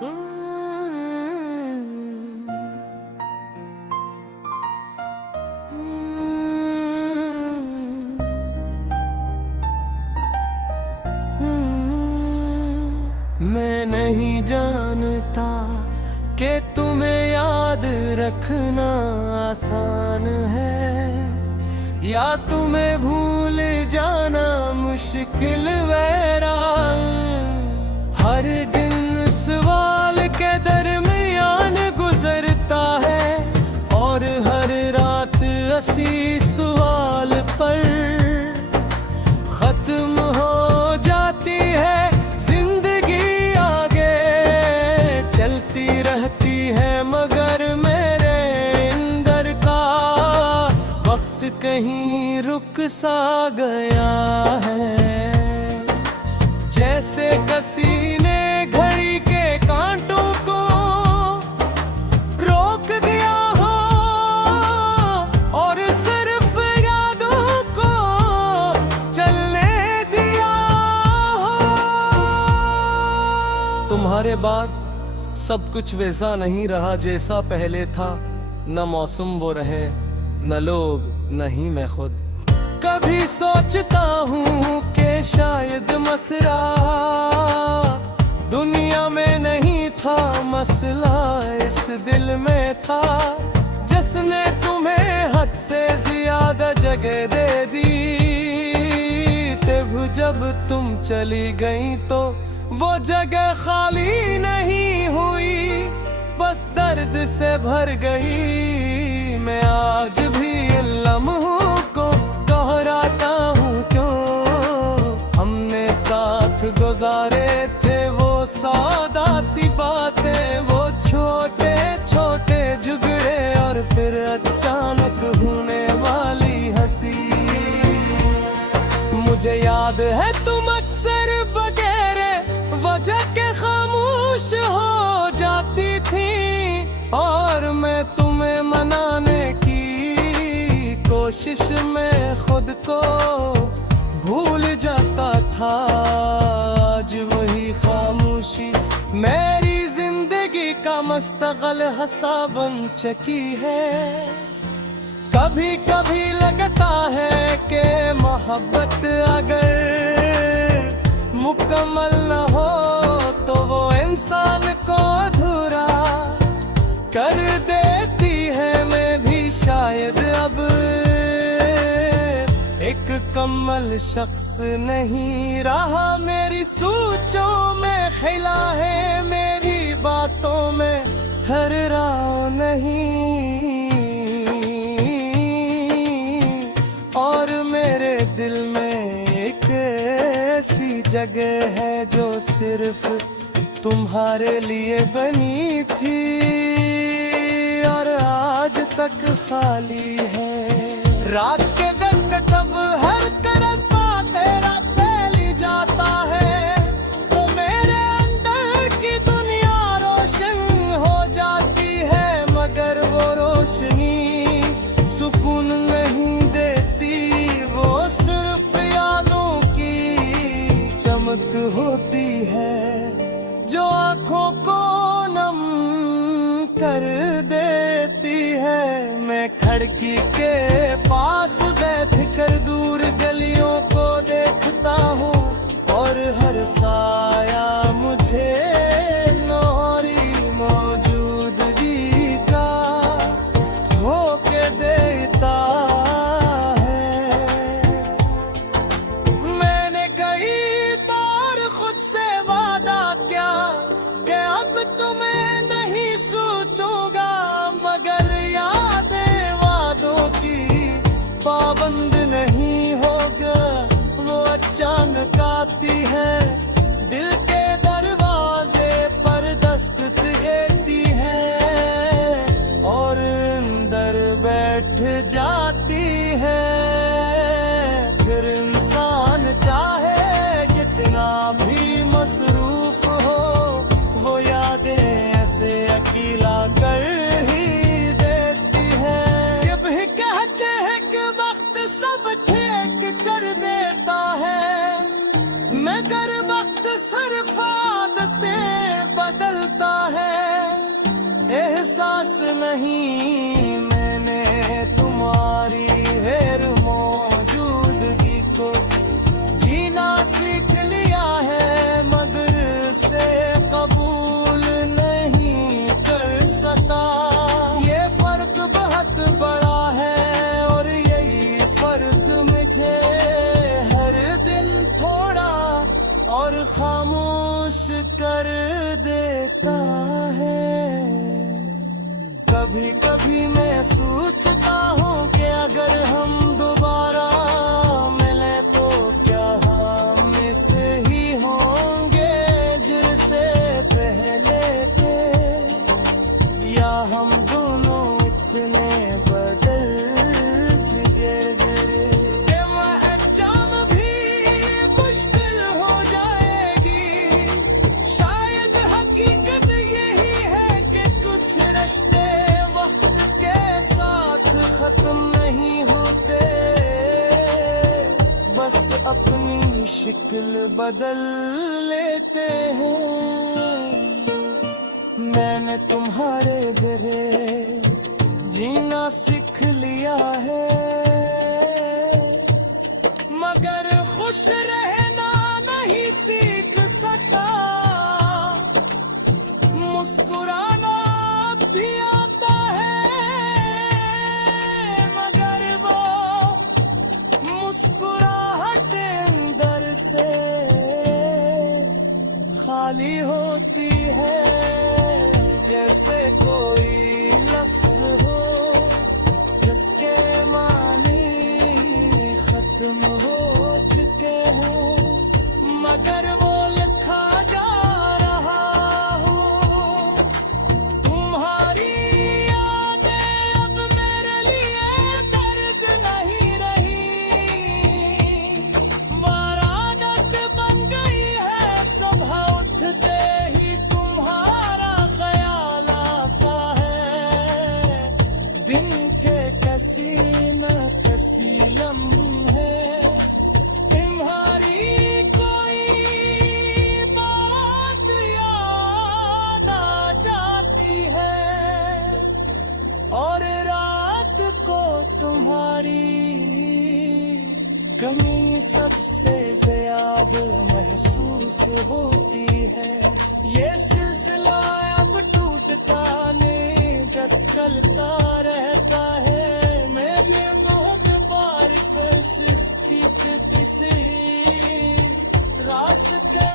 मैं नहीं जानता कि तुम्हें याद रखना आसान है या तुम्हें भूल जाना मुश्किल वैरा। हर दिन सवाल के दरमियान गुजरता है और हर रात असी सवाल पर खत्म हो जाती है जिंदगी। आगे चलती रहती है मगर मेरे अंदर का वक्त कहीं रुक सा गया है। जैसे किसी ने घड़ी के कांटों को रोक दिया हो और सिर्फ यादों को चलने दिया हो। तुम्हारे बाद सब कुछ वैसा नहीं रहा जैसा पहले था। न मौसम वो रहे, न लोग, न ही मैं खुद। कभी सोचता हूँ कि शायद मसला दुनिया में नहीं था, मसला इस दिल में था जिसने तुम्हें हद से ज्यादा जगह दे दी। तब जब तुम चली गई तो वो जगह खाली नहीं हुई, बस दर्द से भर गई। मैं आज भी इन लम्हों को दोहराता हूँ क्यों। हमने साथ गुजारे थे वो सादा सी बातें, वो छोटे छोटे झगड़े और फिर अचानक होने वाली हंसी। मुझे याद है तुम अक्सर बगैर वजह के खामोश हो जाती थी और मैं तुम्हें मनाने की कोशिश में खुद को भूल जाता था। आज वही खामोशी मेरी जिंदगी का मुस्तकिल हंसा बन चुकी है। कभी कभी लगता है कि मोहब्बत अगर मुकम्मल न हो तो वो इंसान को अधूरा कर देती है। मैं भी शायद अब एक कम्मल शख्स नहीं रहा। मेरी सोचों में खिला है, मेरी बातों में ठहराव नहीं और मेरे दिल में एक ऐसी जगह है जो सिर्फ तुम्हारे लिए बनी थी और आज तक खाली है। रात के वक्त तब हर तरफ तेरा फैली जाता है तो मेरे अंदर की दुनिया रोशन हो जाती है, मगर वो रोशनी सुकून नहीं देती, वो सिर्फ यादों की चमक होती है जो आँखों को नम कर देती है। मैं खिड़की के पास बैठ कर दूर गलियों को देखता हूँ और हर साया मुझे नौरी मौजूदगी का होके देता है। मैंने कई बार खुद से वादा किया कि अब तुम्हें नहीं सोचूंगा, मगर यादें वादों की पाबंद नहीं होगा। वो अचानक आती है, दिल के दरवाजे पर दस्तक देती है और अंदर बैठ जाती है। फिर इंसान चाहे जितना भी मसरूफ हो, वो यादें ऐसे अकेला कर ही देती है। ये भी कहते हैं कि वक्त सब ठीक कर देता है, मगर वक्त सिर्फ आदतें बदलता नहीं मैंने तुम्हारी गैर मौजूदगी को जीना सीख लिया है, मगर से कबूल नहीं कर सका। ये फर्क बहुत बड़ा है और यही फर्क मुझे हर दिन थोड़ा और खामोश कर देता है। कभी कभी मैं सोचता हूँ कि अगर हम दोबारा मिले तो क्या हम ऐसे ही होंगे जिससे पहले थे, या हम दोनों इतने बदल गए कि वह जाम भी मुश्किल हो जाएगी। शायद हकीकत यही है कि कुछ रिश्ते वक्त के साथ खत्म नहीं होते, बस अपनी शक्ल बदल लेते हैं। मैंने तुम्हारे बिरे जीना सीख लिया है, मगर खुश रहना नहीं सीख सका। मुस्कुराना भी आता है, मगर वो मुस्कुराहट अंदर से खाली होती है, जैसे कोई लफ्ज हो जिसके मानी खत्म हो चुके हो, मगर वो लिखा जा रहा हो। तुम्हारी यादें अब मेरे लिए दर्द नहीं रही, वारादत बन गई है। सुबह उठते ही तुम्हारा ख्याल आता है, दिन के कसी न कसी लम्हे तुम्हारी कोई बात याद आ जाती है, और रात को तुम्हारी कमी सबसे ज्यादा महसूस होती है। ये सिलसिला अब टूटता नहीं दस्तकता रहता है। मैंने बहुत बार कोशिश की किसी रास्ते